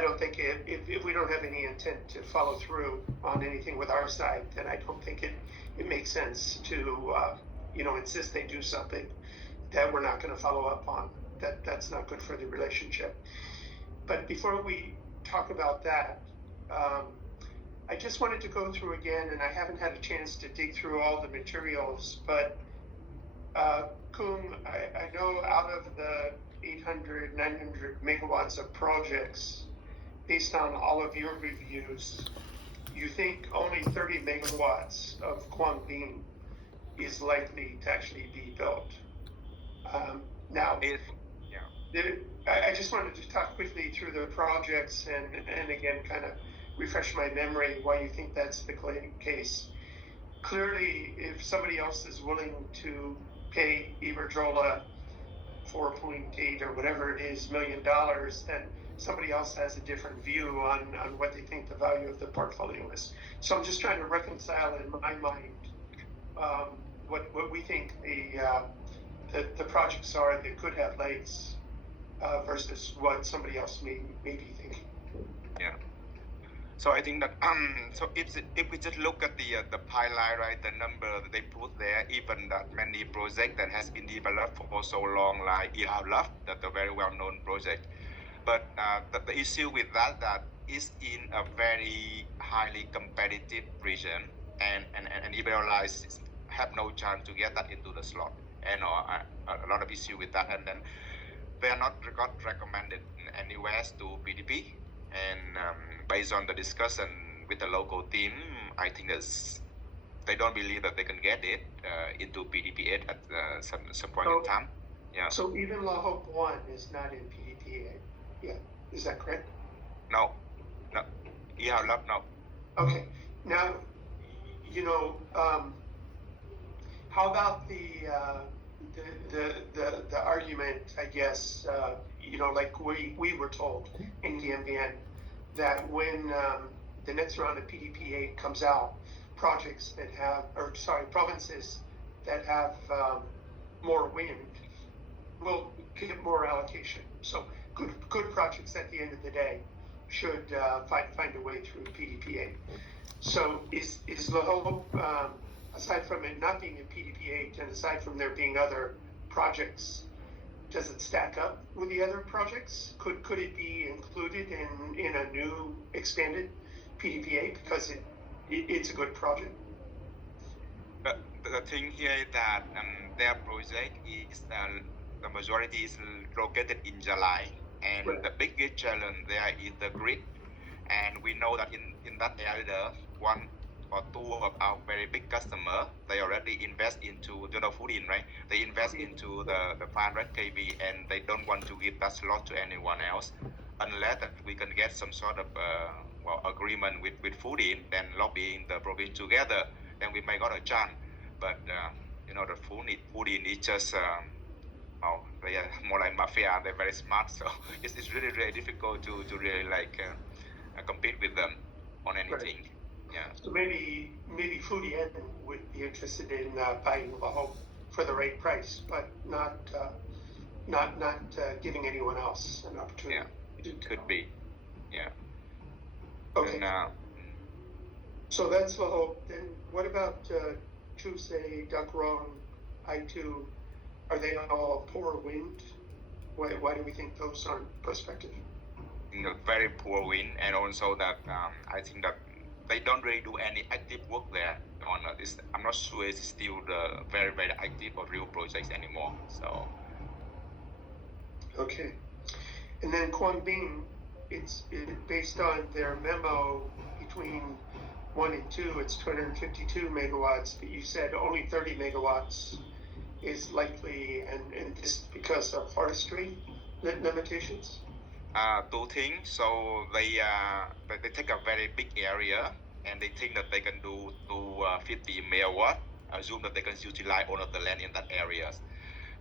I don't think if we don't have any intent to follow through on anything with our side, then I don't think it makes sense to insist they do something that we're not going to follow up on. That's not good for the relationship. But before we talk about that, I just wanted to go through again, and I haven't had a chance to dig through all the materials, but Kung, I know out of the 800, 900 megawatts of projects, based on all of your reviews, you think only 30 megawatts of Quang Binh is likely to actually be built. I just wanted to talk quickly through the projects and again, kind of refresh my memory why you think that's the case. Clearly, if somebody else is willing to pay Iberdrola 4.8 or whatever it is $million, then somebody else has a different view on what they think the value of the portfolio is. So I'm just trying to reconcile in my mind what we think the projects are that could have legs versus what somebody else may be thinking. Yeah. So I think that so if we just look at the pipeline, right, the number that they put there, even that many projects that has been developed for so long, like ERLF, that's a very well-known project. But the issue with that is in a very highly competitive region, and Iberdrola have no chance to get that into the slot, and a lot of issue with that, and then they are not recommended anywhere to PDP. And based on the discussion with the local team, I think they don't believe that they can get it into PDP8 at some point in time. Yeah. So even La Hope 1 is not in PDP8. Yeah. Is that correct? No. Yeah, no. Okay. Now, how about the argument, I guess, like we were told in the MBN, that when the next round of PDP8 comes out, provinces that have more wind will get more allocation. So good projects at the end of the day should find a way through PDP8. So is La Hope, aside from it not being in PDP8 and aside from there being other projects, does it stack up with the other projects? Could it be included in a new expanded PDP8 because it's a good project? But the thing here is that their project is the majority is located in Jalai, and right. The biggest challenge there is the grid, and we know that in that area, one or two of our very big customer, they already invest into Jan2025, right? They invest into the 500 kV, and they don't want to give that slot to anyone else unless that we can get some sort of agreement with 2025, then lobbying the province together, then we may got a chance. But the 2025 is just they are more like mafia. They're very smart, so it's really difficult to really compete with them on anything. Right. Yeah. So maybe Fudian would be interested in buying La Hope for the right price, but not giving anyone else an opportunity. Yeah, it could be. Yeah. Okay. And, so that's La Hope. Then what about Chusei, Duck Run, I2? Are they all poor wind? Why do we think those aren't prospective? Very poor wind, and also that I think that they don't really do any active work there on this. I'm not sure it's still the very, very active or real projects anymore. So. Okay. And then Quang Binh, it's based on their memo between 1 and 2, it's 252 megawatts, but you said only 30 megawatts is likely, and this because of forestry limitations? Two things. So they take a very big area, and they think that they can do 50 megawatt. Assume that they can utilize all of the land in that areas.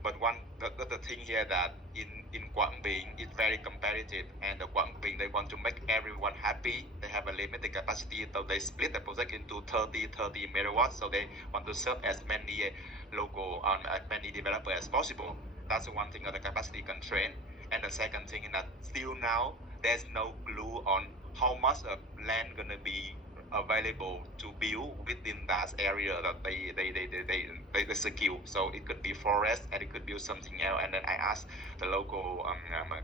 But the thing here that in Quang Binh it's very competitive, and the Quang Binh they want to make everyone happy. They have a limited capacity, so they split the project into 30 megawatts. So they want to serve as many local as many developers as possible. That's one thing of the capacity constraint. And the second thing is that still now there's no clue on how much of land gonna be available to build within that area that they secure. So it could be forest and it could be something else. And then I asked the local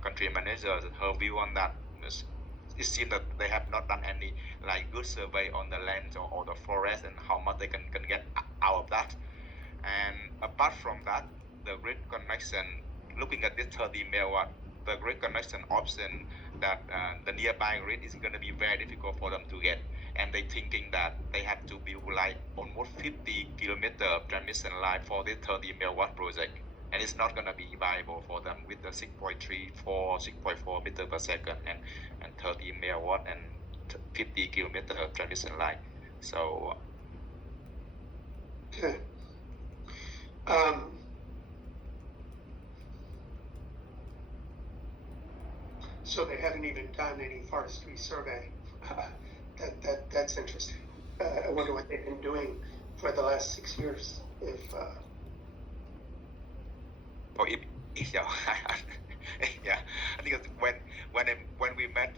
country manager her view on that. It seems that they have not done any like good survey on the land or the forest and how much they can get out of that. And apart from that, the grid connection, looking at this 30 megawatt, the grid connection option that the nearby grid is going to be very difficult for them to get. And they thinking that they have to build like almost 50 kilometer of transmission line for this 30 megawatt project. And it's not going to be viable for them with the 6.4 meter per second and 30 megawatt and 50 kilometer of transmission line. So okay. So they haven't even done any forestry survey. That's interesting. I wonder what they've been doing for the last 6 years. If yeah, yeah, I think when we met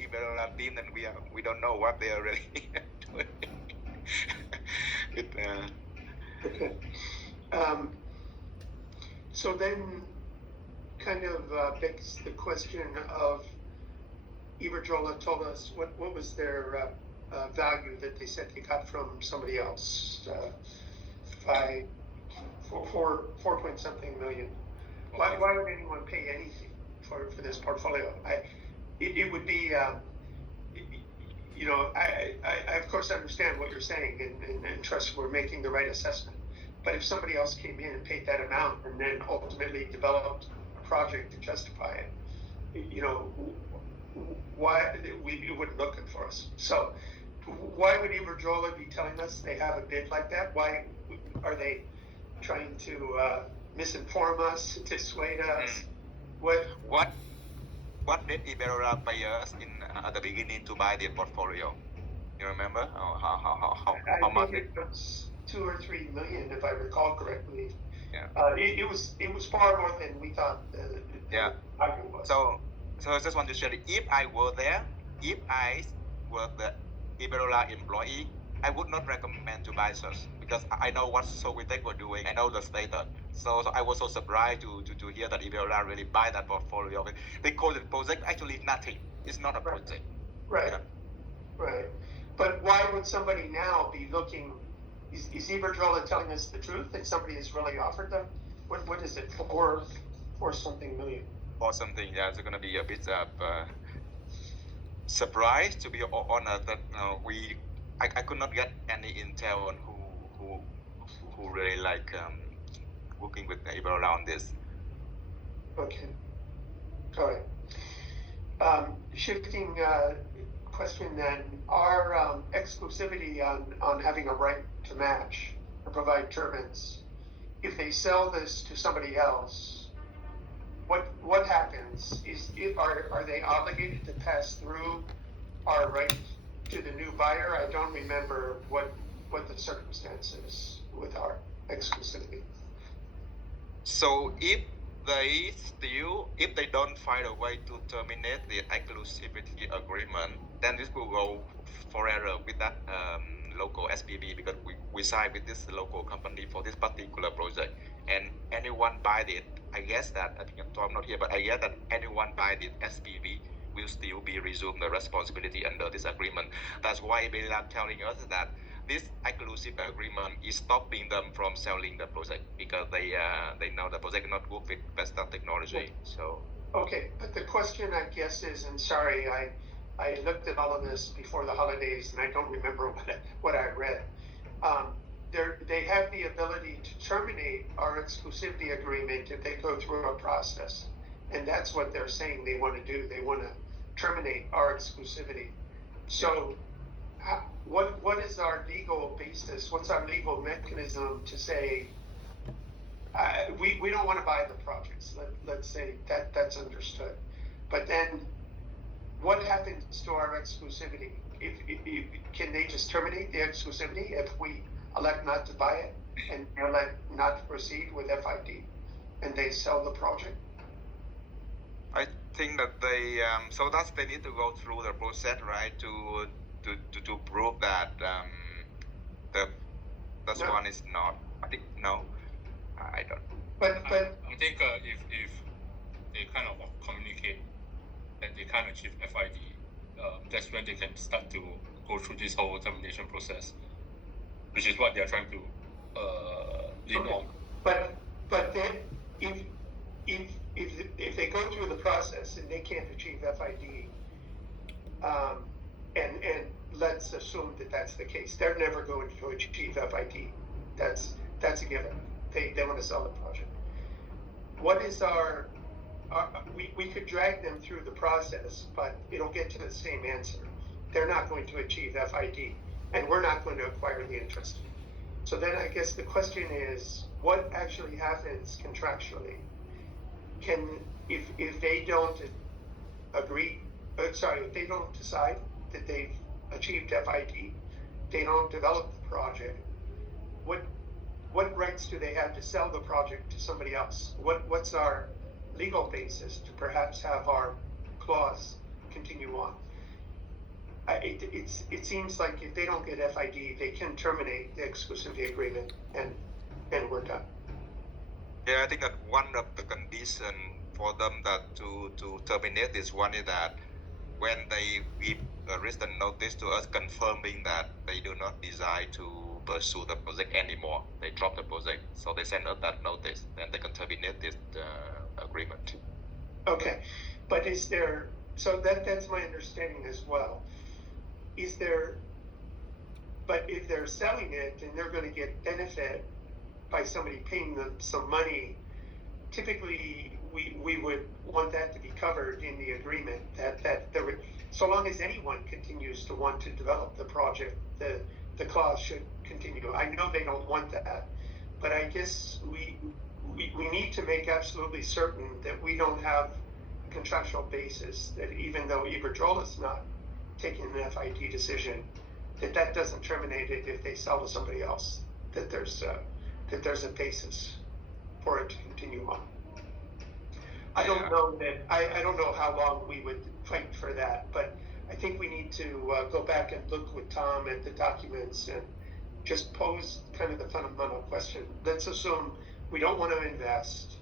Iberola team, and we don't know what they are really doing. Okay. So then, kind of begs the question of Iberdrola told us what was their value that they said they got from somebody else, 4 point something million. Why would anyone pay anything for this portfolio? It would be, you know, I of course understand what you're saying and trust we're making the right assessment. But if somebody else came in and paid that amount and then ultimately developed a project to justify it, you know, why it wouldn't look good for us. So why would Iberdrola be telling us they have a bid like that? Why are they trying to misinform us, dissuade us? What did Iberola pay us in at the beginning to buy the portfolio? You remember? How much? It was 2 or 3 million, if I recall correctly. Yeah. It was far more than we thought. Yeah. Was. So I just want to share that if I were there, if I were the Iberola employee, I would not recommend to buy such because I know what Sovitech were doing. I know the status. So I was so surprised to hear that Iberola really buy that portfolio. They call it project. Actually, nothing. It's not a project. Right. Yeah. Right. But why would somebody now be looking? Is Iberdrola telling us the truth that somebody has really offered them? What is it for something million? Or something. Yeah, it's going to be a bit of surprise, to be honest, that I could not get any intel on who really like working with Iberola on this. Okay. All right. Shifting question then, our exclusivity on having a right to match or provide turbines, if they sell this to somebody else, what happens? Are they obligated to pass through our right to the new buyer? I don't remember what the circumstances with our exclusivity. So if they don't find a way to terminate the exclusivity agreement, then this will go forever with that local SPV, because we signed with this local company for this particular project, and anyone buy it, I guess that, I think Tom not here, but I guess that anyone buy it SPV will still be resumed the responsibility under this agreement. That's why they are telling us that this exclusive agreement is stopping them from selling the project because they know the project not work with Vestas technology. So okay, but the question I guess is, and sorry, I looked at all of this before the holidays and I don't remember what I read. They have the ability to terminate our exclusivity agreement if they go through a process, and that's what they're saying they want to do. They want to terminate our exclusivity. So what is our legal basis? What's our legal mechanism to say we don't want to buy the projects? Let's say that's understood. But then what happens to our exclusivity? Can they just terminate the exclusivity if we elect not to buy it and elect not to proceed with FID and they sell the project? think that they so that's they need to go through the process, right, to prove that the this No. one is not. I think no, I don't. But I think if they kind of communicate that they can't achieve FID, that's when they can start to go through this whole termination process, which is what they are trying to lean on. But then if they go through the process and they can't achieve FID, and let's assume that that's the case, they're never going to achieve FID. That's a given. They want to sell the project. What is we could drag them through the process, but it'll get to the same answer. They're not going to achieve FID, and we're not going to acquire the interest. So then I guess the question is, what actually happens contractually? If they don't agree, if they don't decide that they've achieved FID, they don't develop the project, what rights do they have to sell the project to somebody else? What's our legal basis to perhaps have our clause continue on? It seems like if they don't get FID, they can terminate the exclusivity agreement and we're done. Yeah, I think that one of the condition for them that to terminate this one is that when they give a written notice to us confirming that they do not desire to pursue the project anymore, they drop the project. So they send us that notice, then they can terminate this agreement. Okay, but is there? So that's my understanding as well. Is there? But if they're selling it and they're going to get benefit by somebody paying them some money, typically we would want that to be covered in the agreement. That there would, so long as anyone continues to want to develop the project, the clause should continue. I know they don't want that, but I guess we need to make absolutely certain that we don't have a contractual basis that even though Iberdrola is not taking an FID decision, that doesn't terminate it if they sell to somebody else. That there's a basis for it to continue on. I don't know that I don't know how long we would fight for that, but I think we need to go back and look with Tom at the documents and just pose kind of the fundamental question. Let's assume we don't want to invest.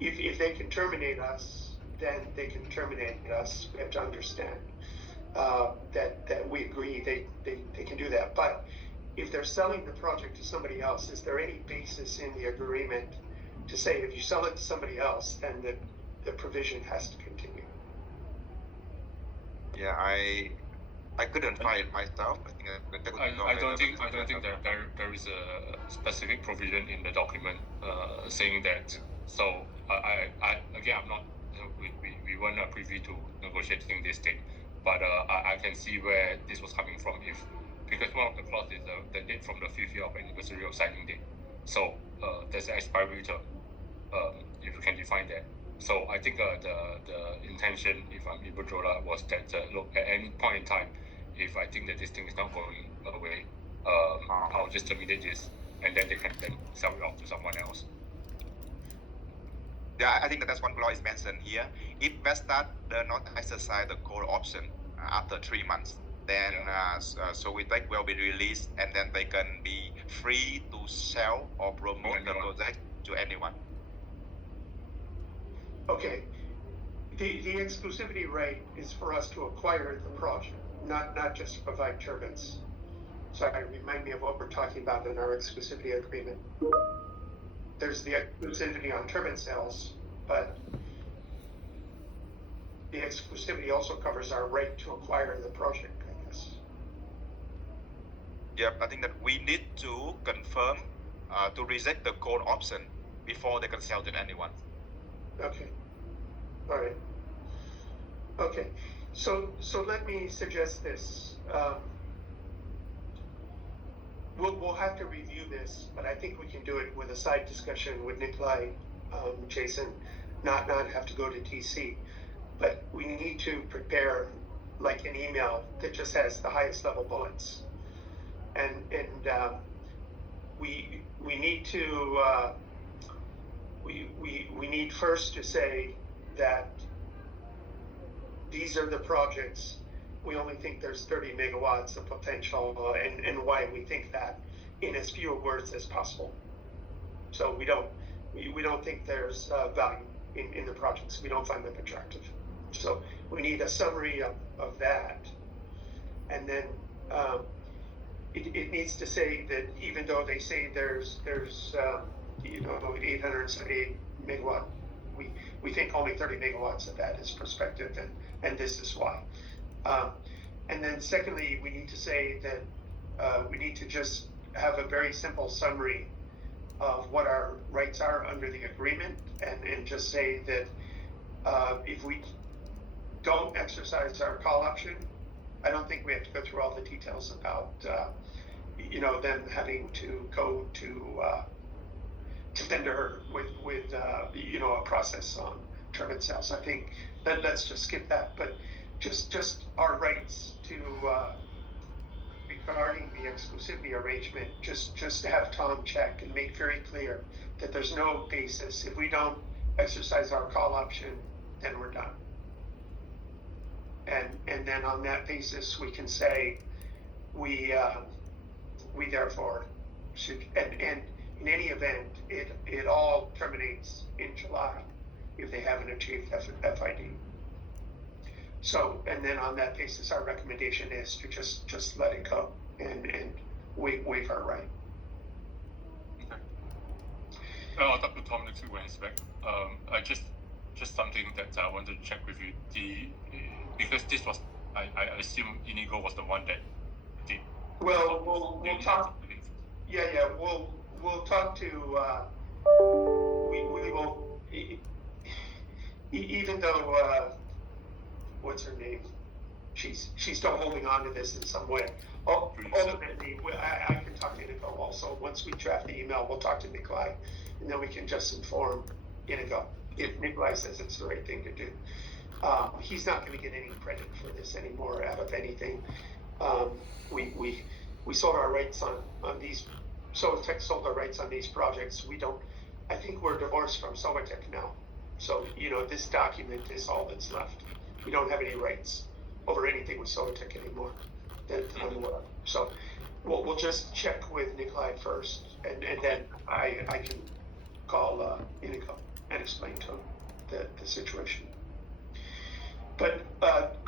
If they can terminate us, then they can terminate us. We have to understand that we agree they can do that. But if they're selling the project to somebody else, is there any basis in the agreement to say if you sell it to somebody else, then the provision has to continue? Yeah, I couldn't find it myself. I don't think that there is a specific provision in the document saying that. So I again, I'm not, we weren't privy to negotiating this thing, but I can see where this was coming from. Because one of the clauses is the date from the 5th year of anniversary of signing date. So there's an expiry term, if you can define that. So I think the intention, if I'm Iberdrola, was that look, at any point in time, if I think that this thing is not going away, I'll just terminate this, and then they can then sell it off to someone else. Yeah, I think that's one clause is mentioned here. If Vestat does not exercise the call option after 3 months, then so we think will be released, and then they can be free to sell or promote the project to anyone. Okay. The exclusivity right is for us to acquire the project, not just to provide turbines. Sorry, remind me of what we're talking about in our exclusivity agreement. There's the exclusivity on turbine sales, but the exclusivity also covers our right to acquire the project, I guess. Yep, I think that we need to confirm to reject the call option before they can sell to anyone. Okay. All right. Okay. So let me suggest this. We'll have to review this, but I think we can do it with a side discussion with Nikolai, Jason, not have to go to DC. But we need to prepare like an email that just has the highest level bullets, and we need to we need first to say that these are the projects. We only think there's 30 megawatts of potential, and why we think that in as few words as possible. So we don't think there's value in the projects. We don't find them attractive. So we need a summary of that, and then it needs to say that even though they say there's 878 megawatt, we think only 30 megawatts of that is prospective, and this is why. And then secondly, we need to say that we need to just have a very simple summary of what our rights are under the agreement, and just say that if we don't exercise our call option, I don't think we have to go through all the details about them having to go to tender with a process on turbine sales. I think that let's just skip that, but just our rights to regarding the exclusivity arrangement, just to have Tom check and make very clear that there's no basis. If we don't exercise our call option, then we're done. And then on that basis, we can say we therefore should, and in any event, it all terminates in July if they haven't achieved FID. So, and then on that basis, our recommendation is to just let it go and waive our right. Okay. I'll talk to Tom next week when he's back. I just something that I wanted to check with you. Because this was, I assume Inigo was the one that did. Well, we'll talk. Yeah, we'll talk to. We will, even though what's her name? She's still holding on to this in some way. Ultimately, I can talk to Inigo also. Once we draft the email, we'll talk to Nikolai, and then we can just inform Inigo if Nikolai says it's the right thing to do. He's not going to get any credit for this anymore out of anything. We sold our rights on these. Solitech sold our rights on these projects. I think we're divorced from Solitech now. So, this document is all that's left. We don't have any rights over anything with Solitech anymore. So we'll just check with Nikolai first, and then I can call Inigo and explain to him the situation. But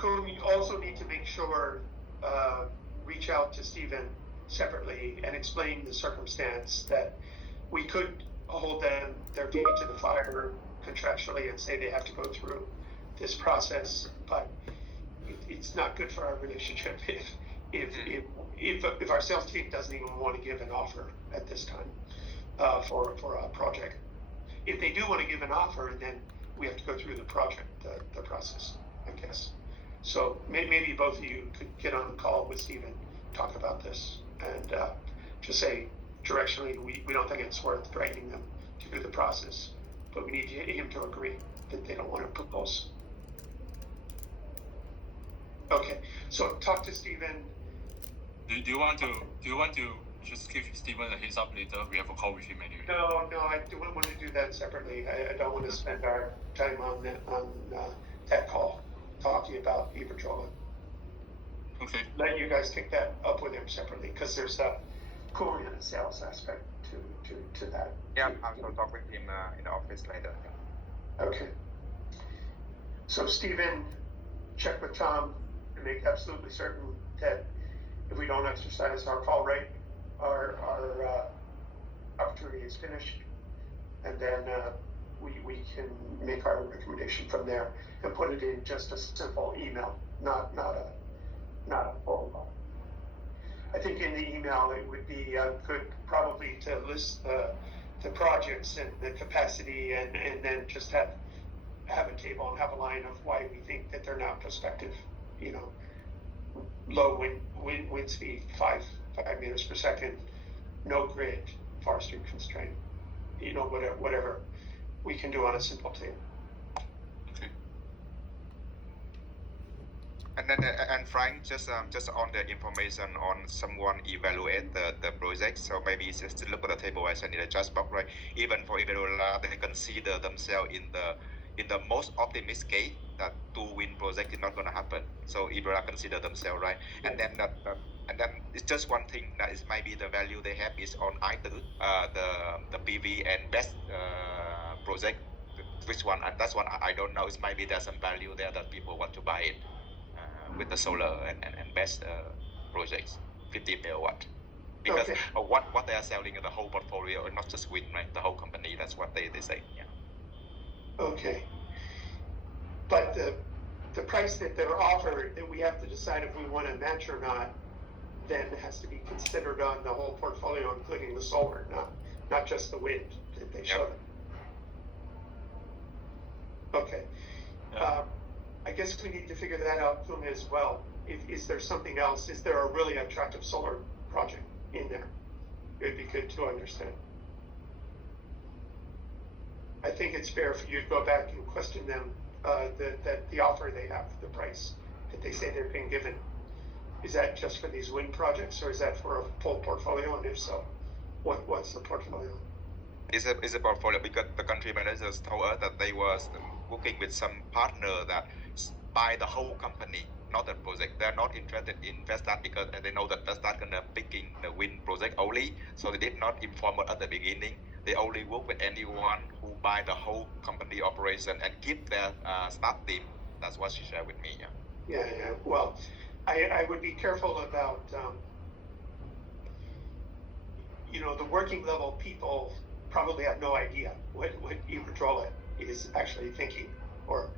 we also need to make sure, reach out to Stephen separately and explain the circumstance that we could hold their feet to the fire contractually and say they have to go through this process, but it's not good for our relationship if our sales team doesn't even want to give an offer at this time for a project. If they do want to give an offer, then we have to go through the process, I guess. So maybe both of you could get on the call with Stephen, talk about this, and just say directionally we don't think it's worth dragging them through the process, but we need him to agree that they don't want to propose. Okay, so talk to Stephen. Do you want to just give Stephen a heads up later? We have a call with him anyway. No, I do want to do that separately. I don't want to spend our time on that call talking about Iberdrola. Okay. Let you guys take that up with him separately, because there's a cooling and sales aspect to that. Yeah, I'll talk with him in the office later. Okay. So Stephen, check with Tom and make absolutely certain that if we don't exercise our call right, our opportunity is finished, and then we can make our recommendation from there and put it in just a simple email, not a full. I think in the email it would be good probably to list the projects and the capacity, and then just have a table and have a line of why we think that they're not prospective. Low wind speed, 5 meters per second, no grid, forestry constraint, whatever we can do on a simple table. Okay. And then and Frank, just on the information on someone evaluate the project. So maybe just look at the table as in the just box, right? Even for Iberdrola, they consider themselves in the most optimistic case that 2 wind project is not going to happen. So Iberdrola consider themselves, right? Yeah. And then it's just one thing that is maybe the value they have is on either the PV and best project. Which one? And that's one I don't know. It's maybe there's some value there that people want to buy it. With the solar and BESS projects, 50 megawatt. Because Okay. what they are selling in the whole portfolio, and not just wind, right? The whole company, that's what they say. Yeah. Okay. But the price that they're offered, that we have to decide if we want to match or not, then has to be considered on the whole portfolio, including the solar, not just the wind that they show. Okay. I guess we need to figure that out, Puma, as well. Is there something else? Is there a really attractive solar project in there? It'd be good to understand. I think it's fair for you to go back and question them, the offer they have, the price that they say they're being given. Is that just for these wind projects, or is that for a full portfolio? And if so, what's the portfolio? It's a portfolio because the country managers told us that they was working with some partner that buy the whole company, not the project. They're not interested in Vestat because they know that Vestat gonna picking the wind project only. So they did not inform us at the beginning. They only work with anyone who buy the whole company operation and keep their staff team. That's what she shared with me. Yeah. Well, I would be careful about, the working level people probably have no idea what Iberdrola is actually thinking or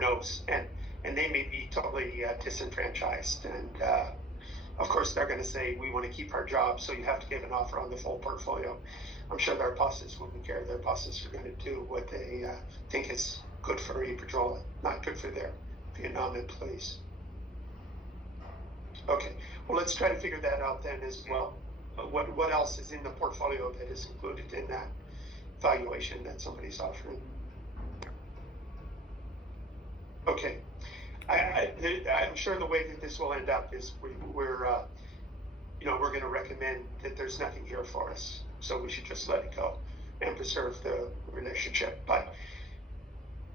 knows, and they may be totally disenfranchised. And of course, they're going to say, we want to keep our jobs, so you have to give an offer on the full portfolio. I'm sure their bosses wouldn't care. Their bosses are going to do what they think is good for Iberdrola, not good for their Vietnam employees. Okay, well, let's try to figure that out then as well. What else is in the portfolio that is included in that valuation that somebody's offering? Okay, I'm sure the way that this will end up is we're going to recommend that there's nothing here for us, so we should just let it go and preserve the relationship. But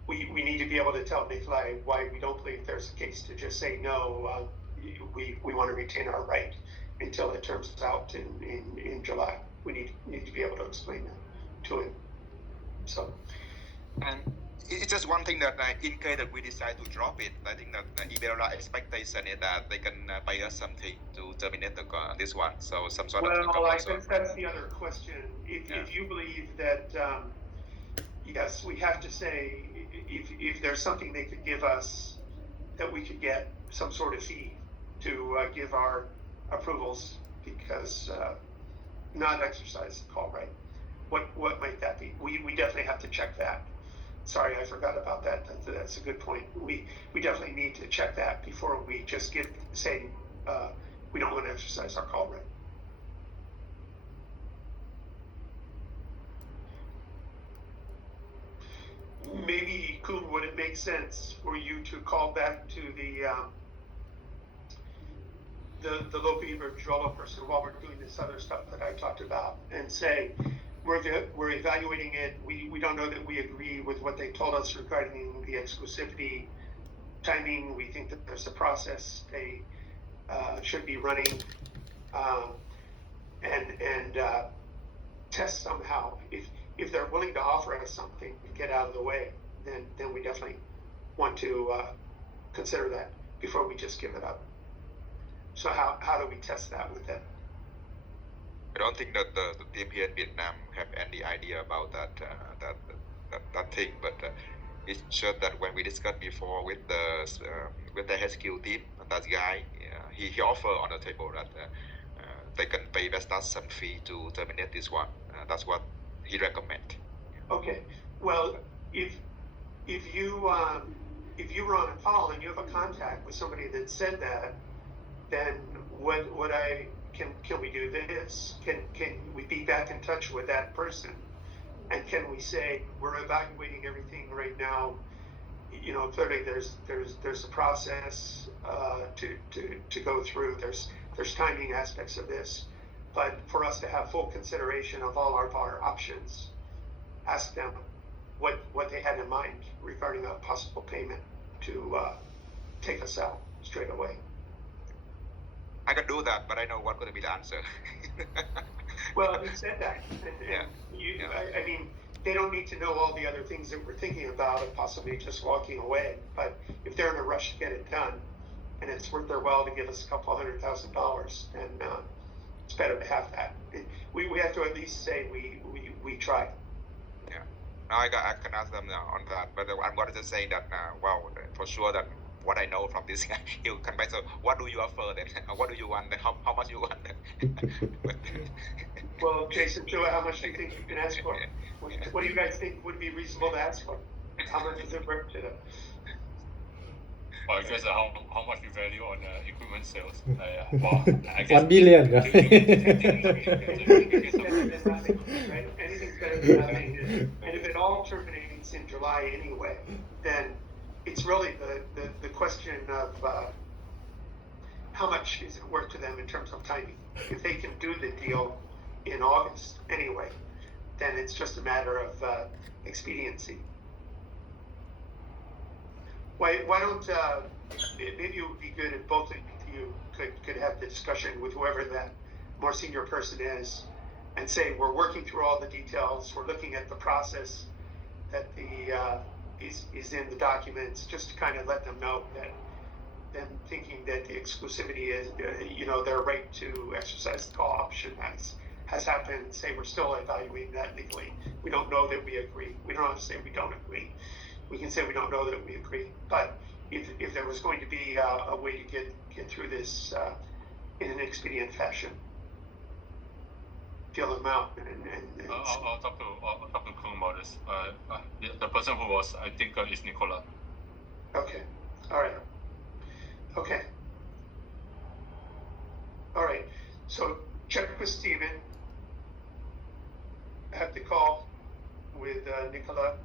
we need to be able to tell Nikolai why we don't believe there's a case to just say no. We want to retain our right until it turns out in July. We need to be able to explain that to him. So, and it's just one thing that in case that we decide to drop it, I think that Iberdrola expectation is that they can pay us something to terminate this one. So some sort of. Well, I guess that's the other question. If you believe that, yes, we have to say if there's something they could give us that we could get some sort of fee to give our approvals because not exercise the call right. What might that be? We definitely have to check that. Sorry, I forgot about that. That's a good point. We definitely need to check that before we just say we don't want to exercise our call right. Maybe, Kuhn, would it make sense for you to call back to the local Iberdrola person while we're doing this other stuff that I talked about and say, we're evaluating it. We don't know that we agree with what they told us regarding the exclusivity timing. We think that there's a process they should be running and test somehow. If they're willing to offer us something to get out of the way, then we definitely want to consider that before we just give it up. So how do we test that with them? I don't think that the team here in Vietnam have any idea about that thing, but it's just that when we discussed before with the HQ team, that guy he offered on the table that they can pay Vestas some fee to terminate this one. That's what he recommend. Okay, well, if you were on a call and you have a contact with somebody that said that, then can we do this? Can we be back in touch with that person? And can we say, we're evaluating everything right now. you know, clearly there's a process to go through. There's timing aspects of this, but for us to have full consideration of all of our options, ask them what they had in mind regarding a possible payment to take us out straight away. I can do that, but I know what's going to be the answer. Well, he said that, and I mean, they don't need to know all the other things that we're thinking about of possibly just walking away. But if they're in a rush to get it done, and it's worth their while to give us a couple $100,000, then it's better to have that. We have to at least say we tried. Yeah, no, I can ask them on that, but I'm going to say that well, for sure that what I know from this guy, he'll come back. So, what do you offer then? What do you want? How much you want? Well, Jason, so how much do you think you can ask for? What do you guys think would be reasonable to ask for? How much is it worth to them? Well, I guess how much you value on equipment sales? Well, I guess 1 billion. Right? Anything's better than nothing. And if it all terminates in July anyway, then it's really the question of how much is it worth to them in terms of timing. If they can do the deal in August anyway, then it's just a matter of expediency. Why don't maybe it would be good if both of you could have the discussion with whoever that more senior person is, and say we're working through all the details, we're looking at the process that is in the documents, just to kind of let them know that them thinking that the exclusivity is their right to exercise the call option has happened. Say we're still evaluating that legally. We don't know that we agree. We don't have to say we don't agree. We can say we don't know that we agree. But if there was going to be a way to get through this in an expedient fashion, feel them out. I'll talk to Kung about this. The person who was, I think, is Nicola. Okay. All right. Okay. All right. So check with Steven. Have the call with Nicola.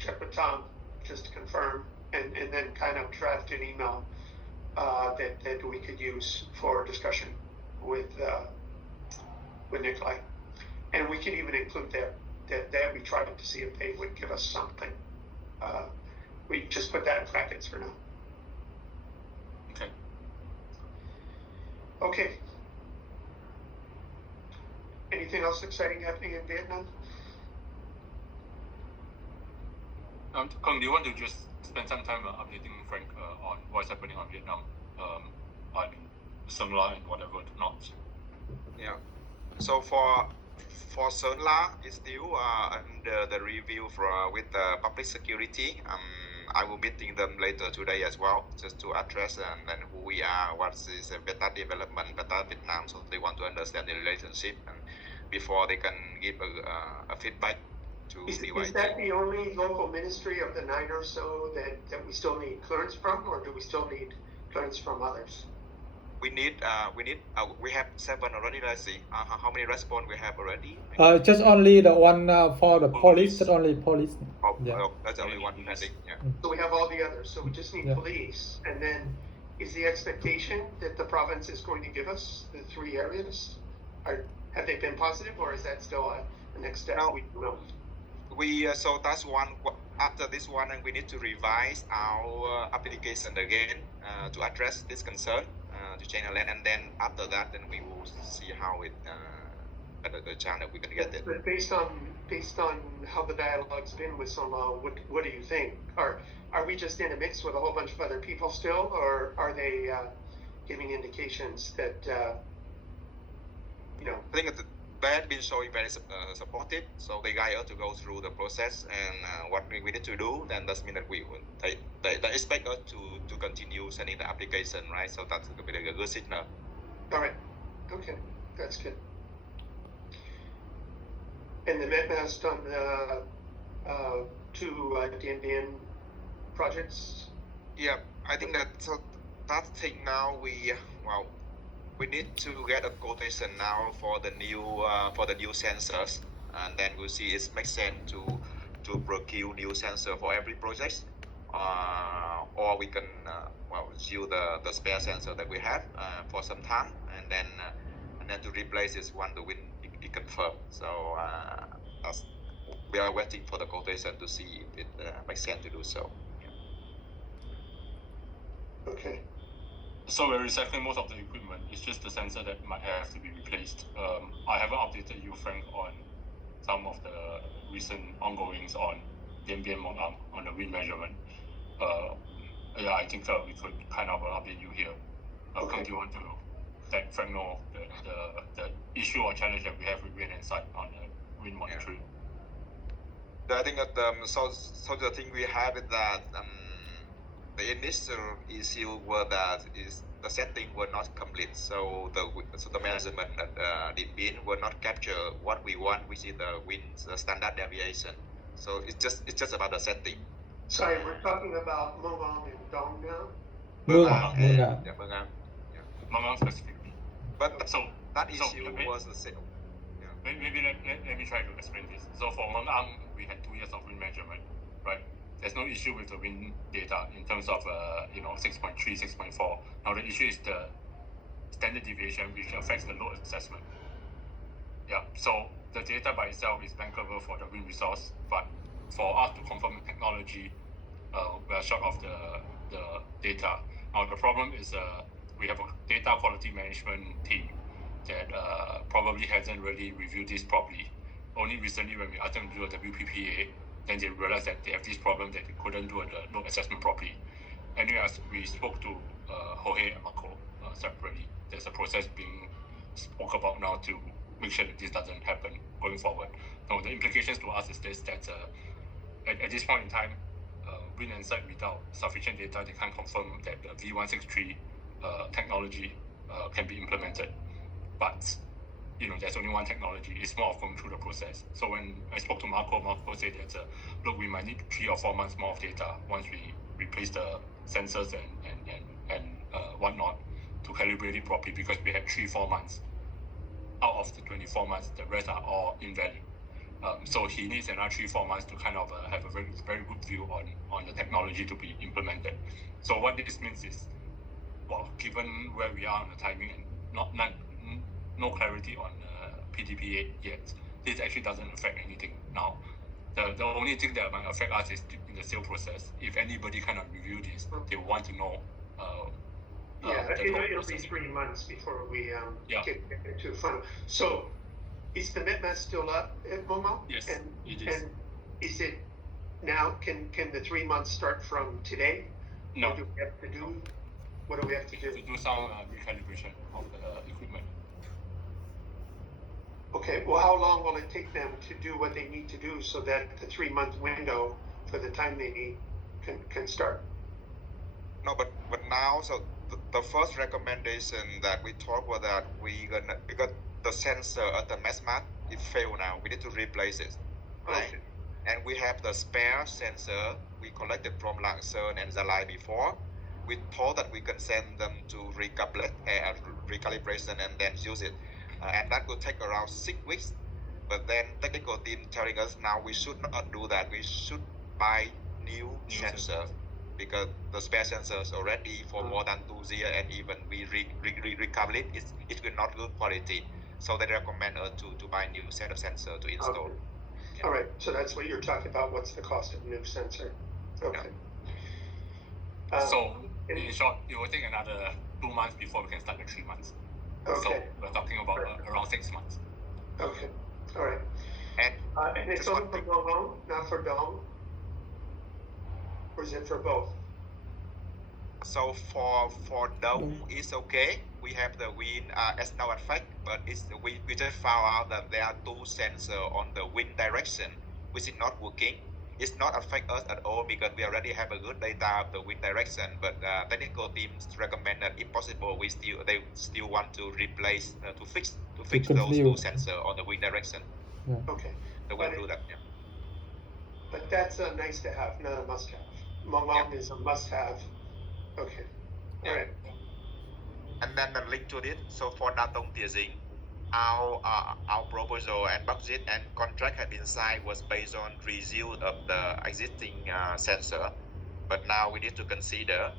Check with Tom just to confirm, and then kind of draft an email that we could use for discussion with Nikolai, and we can even include that we tried to see if they would give us something. We just put that in brackets for now. Okay. Okay. Anything else exciting happening in Vietnam? Kung, do you want to just spend some time updating Frank on what's happening on Vietnam, on Sơn La and whatever not? Yeah. So for Sơn La, it's still under the review with the public security. I will meeting them later today as well, just to address and who we are, what is beta development, beta Vietnam. So they want to understand the relationship, and before they can give a feedback to BYD. Is that the only local ministry of the 9 or so that we still need clearance from, or do we still need clearance from others? We have 7 already. Let's see how many response we have already. Just only the one for the police. Just only police. Oh, Yeah. oh, that's only one pending. Yeah. So we have all the others. So we just need police, and then is the expectation that the province is going to give us the 3 areas? Have they been positive, or is that still the next step? No. We don't know. So that's one. After this one, and we need to revise our application again to address this concern to change the land, and then after that, then we will see how it the chance that we can get it. But based on how the dialogue's been with Sơn La, what do you think? Are we just in a mix with a whole bunch of other people still, or are they giving indications that I think they have been showing very supportive, so they guide us to go through the process, and what we need to do, then that means that they expect us to continue sending the application, right? So that's a good signal. All right. Okay, that's good. And the MetMast on the 2 DNBN projects? Yeah, I think that thing now we need to get a quotation now for the new sensors, and then we'll see it makes sense to to procure new sensor for every project, or we can use the spare sensor that we have for some time, and then to replace this one the wind is confirmed. So we are waiting for the quotation to see if it makes sense to do so. Okay. So we're recycling most of the equipment. It's just the sensor that might have to be replaced. I haven't updated you, Frank, on some of the recent ongoings on DMBM on the wind measurement. Yeah, I think we could kind of update you here. Okay. Do you want to let Frank know the issue or challenge that we have with wind and sight on the wind monitoring? I think that so the thing we have is that the initial issue were that is the setting were not complete. So the measurement that did been will not capture what we want, which is the wind standard deviation. So it's just about the setting. Sorry, we're talking about Mongong and Dong now. Mương and Mương Mamang specifically. But So that issue was the same. Maybe let me try to explain this. So for Meng'ang, we had 2 years of wind measurement, right? There's no issue with the wind data in terms of 6.3, 6.4. Now the issue is the standard deviation, which affects the load assessment. Yeah. So the data by itself is bankable for the wind resource, but for us to confirm the technology, we are short of the data. Now the problem is we have a data quality management team that probably hasn't really reviewed this properly. Only recently when we asked them to do a WPPA, then they realized that they have this problem that they couldn't do the load assessment properly. Anyway, as we spoke to Jorge and Marco separately, there's a process being spoke about now to make sure that this doesn't happen going forward. Now the implications to us is this, that at this point in time, wind and sight without sufficient data, they can't confirm that the V163 technology can be implemented. But there's only one technology. It's more of going through the process. So when I spoke to Marco said that look, we might need 3 or 4 months more of data once we replace the sensors and whatnot to calibrate it properly, because we have 3-4 months out of the 24 months. The rest are all invalid. So he needs another 3-4 months to kind of have a very, very good view on the technology to be implemented. So what this means is, well, given where we are on the timing and no clarity on PDPA yet, this actually doesn't affect anything now. The only thing that might affect us is in the sale process. If anybody kind of review this, they want to know. It'll be 3 months before we get to final. So is the MetMass still up at Mongong? Yes, and it is. And is it now? Can the 3 months start from today? No. What do we have to do? What do we have to do? To do some recalibration of the equipment. Okay, well, how long will it take them to do what they need to do so that the 3-month window for the time they need can start? No, but now, so the first recommendation that we talked was that because the sensor at the MESMAT, it failed now. We need to replace it, right? Okay. And we have the spare sensor we collected from Langsơn and Zalai before. We thought that we can send them to recalibration and then use it. And that will take around 6 weeks. But then technical team telling us now we should not do that. We should buy new sensor because the spare sensors already for more than 2 years, and even we recover it, it will not good quality. So they recommend us to buy new set of sensor to install. Okay. All right, so that's what you're talking about. What's the cost of a new sensor? Okay. So in short, it will take another 2 months before we can start the 3 months. Okay. So we're talking about around 6 months. Okay. All right. And it's only for Mongong, not for Dong? Or is it for both? So for Dong, it's okay. We have the wind as no effect, but we just found out that there are 2 sensors on the wind direction which is not working. It's not affect us at all because we already have a good data of the wind direction. But technical teams recommend that if possible, they still want to replace to fix those 2 sensors on the wind direction. Yeah. Okay. So we'll do that. Yeah. But that's a nice to have, not a must have. Mongong is a must have. Okay. All right. And then the link to this. So for Datong Tiazing, our proposal and budget and contract had been signed was based on review of the existing sensor, but now we need to consider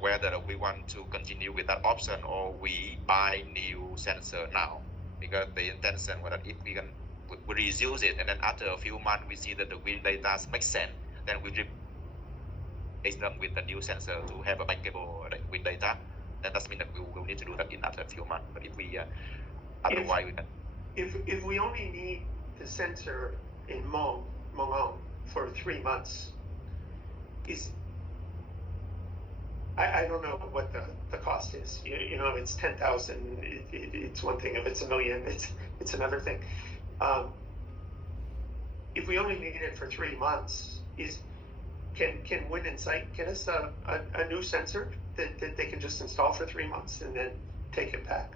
whether we want to continue with that option or we buy new sensor now, because the intention was that if we can we reduce it and then after a few months we see that the wind data makes sense, then we replace them with the new sensor to have a bankable wind data. That doesn't mean that we will need to do that in after a few months, but if we otherwise we can. If we only need the sensor in Mong for 3 months, I don't know what the cost is. You know, it's 10,000. It's one thing. If it's $1 million, it's another thing. If we only need it for 3 months, can Wind Insight get us a new sensor that they can just install for 3 months and then take it back?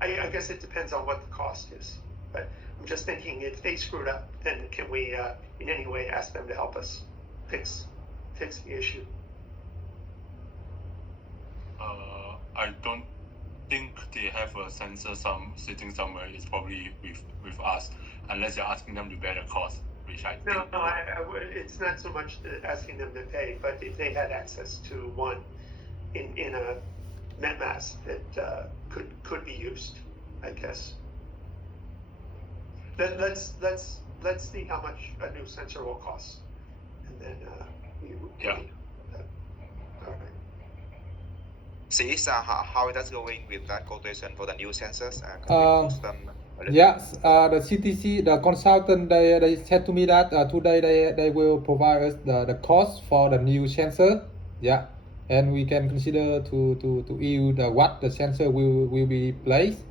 I guess it depends on what the cost is, but I'm just thinking if they screwed up, then can we in any way ask them to help us fix the issue? I don't think they have a sensor sitting somewhere. It's probably with us, unless you're asking them to bear the cost, which I think. No, it's not so much asking them to pay, but if they had access to one in a MetMask that could be used, I guess. Let's see how much a new sensor will cost, and then Yeah. All right. See how that's going with that quotation for the new sensors. Can we post them a little Yes, the CTC, the consultant, they said to me that today they will provide us the cost for the new sensor. Yeah, and we can consider to use what the sensor will be placed,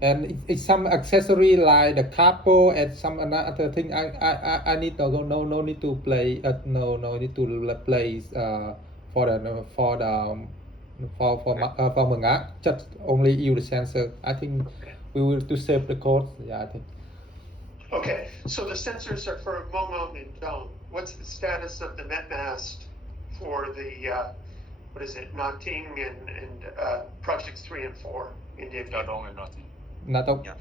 and it's some accessory like the couple and some other thing. I need to go. No need to play. No need to place for Manga, just only use the sensor. I think we will to save the cost. Yeah, I think. Okay, so the sensors are for Mongong and Dome. What's the status of the MetMast for the what is it, Nanting and projects 3 and 4 in India? Yadong and nothing. Natong. Yeah.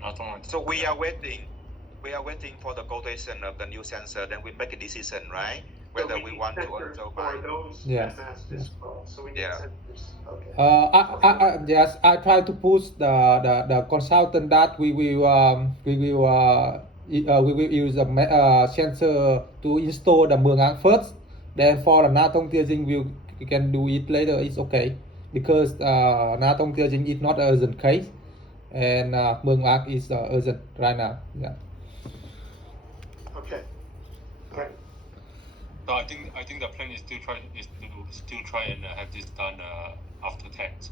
Nothing. So we are waiting for the quotation of the new sensor, then we make a decision, right? Whether we want to also buy. For those Yes. MetMast as well. So we need Yeah. sensors. Okay. Yes, I try to push the consultant that we will use the sensor to install the Mường first. Then for the Natong Tianjin, we can do it later. It's okay because Natong Tianjin is not an urgent case, and Mường is urgent right now. Yeah. Okay. All right. So I think the plan is to try and have this done after tax.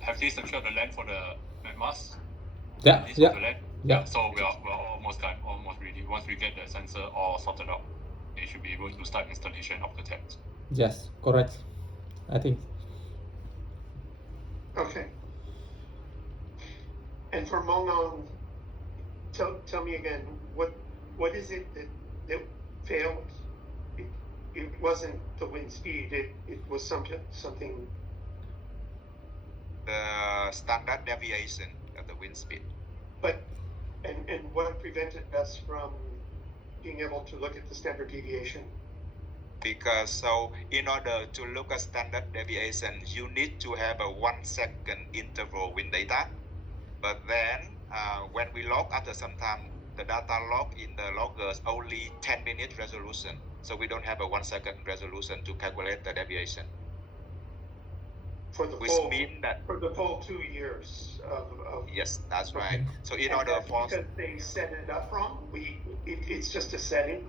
Have they secured the land for the MetMask? Yeah. The Yeah. land? Yeah. So we're almost done, almost ready. Once we get the sensor all sorted out, they should be able to start installation of the tax. Yes. Correct. I think. Okay. And for Mongong, tell me again, what is it that failed? It wasn't the wind speed. It was something. The standard deviation of the wind speed. But and what prevented us from being able to look at the standard deviation? Because so in order to look at standard deviation, you need to have a 1 second interval wind data. But then when we log after some time, the data log in the loggers only 10-minute resolution. So we don't have a 1 second resolution to calculate the deviation. For the Which full, mean that for the full 2 years of yes, that's right. Okay. So in and order that's for because they set it up wrong. It's just a setting.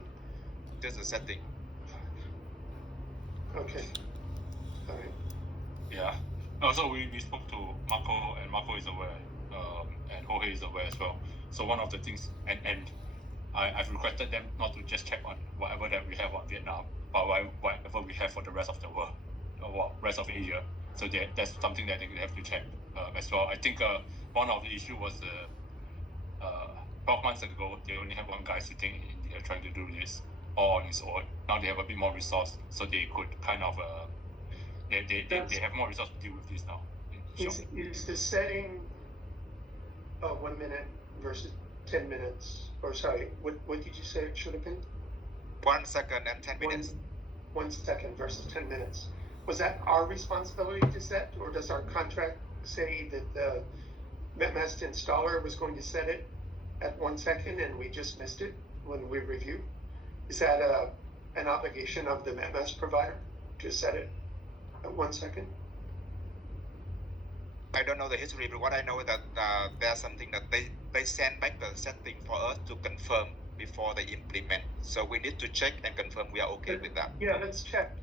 just a setting. Okay. All right. Yeah. Also, we spoke to Marco, and Marco is aware, and Jorge is aware as well. So one of the things, and I've requested them not to just check on whatever that we have on Vietnam, but whatever we have for the rest of the world, or rest of Asia. So that's something that they have to check as well. I think one of the issue was 12 months ago, they only have one guy sitting in India trying to do this all on his own. Now they have a bit more resource, so they could kind of they have more resource to deal with this now. Is the setting 1 minute versus 10 minutes? Or sorry, what did you say it should have been? 1 second and 10 minutes. 1 second versus 10 minutes. Was that our responsibility to set, or does our contract say that the MetMast installer was going to set it at 1 second and we just missed it when we review? Is that an obligation of the MetMast provider to set it at 1 second? I don't know the history, but what I know is that there's something that they send back the setting for us to confirm before they implement. So we need to check and confirm we are okay with that. Yeah, let's check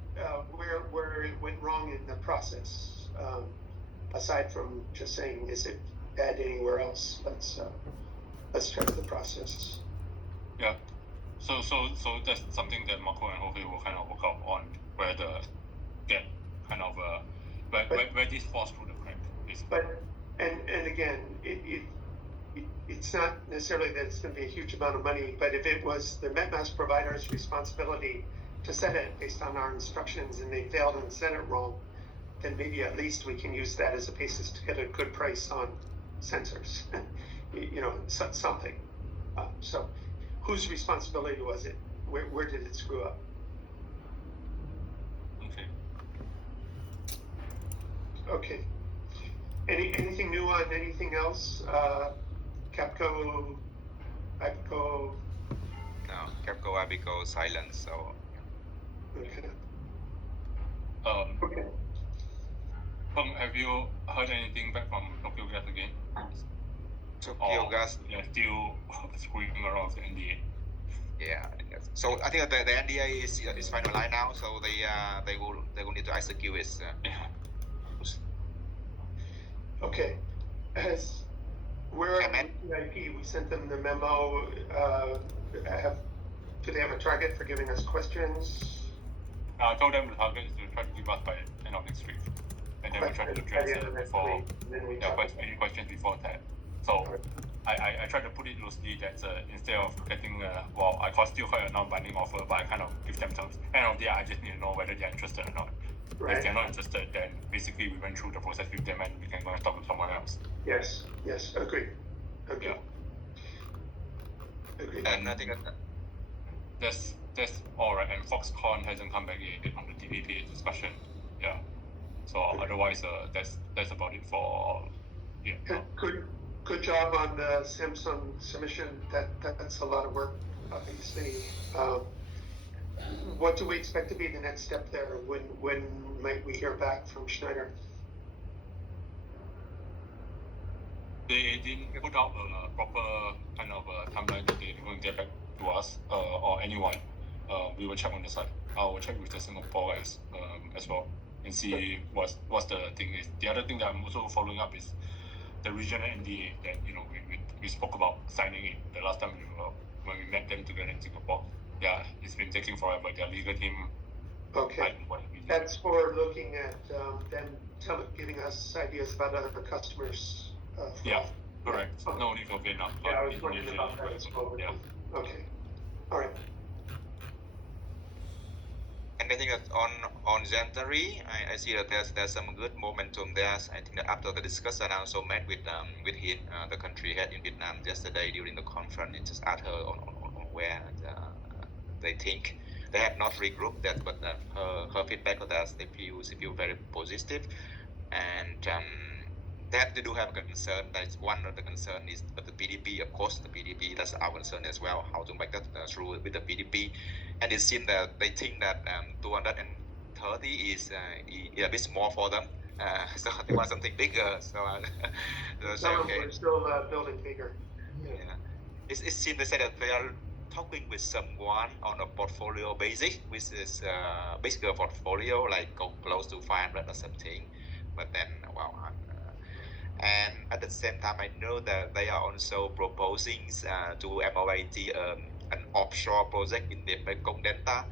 where it went wrong in the process. Aside from just saying, is it bad anywhere else? Let's check the process. Yeah. So that's something that Marco and Jorge will kind of work out on, where where this falls through the crack. But and again, it's not necessarily that it's going to be a huge amount of money, but if it was the MetMast provider's responsibility to set it based on our instructions and they failed and set it wrong, then maybe at least we can use that as a basis to get a good price on sensors. Something. So whose responsibility was it? Where did it screw up? Okay. Anything new on anything else? Capco, IPCO? No, Capco, IPCO, silence. So. Okay. Okay. Have you heard anything back from Tokyo Gas again? Tokyo Gas. They're still screwing around with the NDA. Yeah, I think that's, so I think that the NDA is finalized now, so they will need to execute it. Yeah. Okay. Where at VIP, we sent them the memo. Do they have a target for giving us questions? I told them the target is to try to give us by the end of next week, and then we try to address it before. Any questions before that. So I try to put it loosely that instead of getting I could still quite a non-binding offer, but I kind of give them terms. End of the day, I just need to know whether they're interested or not. Right. If they're not interested, then basically we went through the process with them and we can go and talk to someone else. Yes, agreed. Okay. Yeah. Agreed. And I think that's all right. And Foxconn hasn't come back yet on the DVP discussion. Yeah. So otherwise, that's about it for Good job on the Samsung submission. That's a lot of work, obviously. What do we expect to be the next step there? When might we hear back from Schneider? They didn't put out a proper kind of timeline that they're going to get back to us or anyone. We will check on the side. I will check with the Singapore as well and see what's the thing is. The other thing that I'm also following up is the regional NDA that we spoke about signing it the last time when we met them together in Singapore. Yeah, it's been taking forever. Their legal team. Okay. That's for looking at them giving us ideas about other customers. Yeah, correct. Not only for Vietnam, but I was wondering about that as well. Yeah. Okay. All right. And I think that on Jan2025, I see that there's some good momentum there. I think that after the discussion, I also met with him, the country head in Vietnam yesterday during the conference, and just asked her on where they think. They have not regrouped that, but her feedback on that, she feel very positive, and they do have a concern. That's one of the concern is the PDP. Of course, the PDP. That's our concern as well. How to make that through with the PDP, and it seems that they think that 230 is a bit small for them. So they want something bigger. So okay. We're still building bigger. Yeah. It seems they say that they are talking with someone on a portfolio basis, which is basically a portfolio like close to 500 or something. But then, and at the same time, I know that they are also proposing to MOAT an offshore project in the Mekong Delta.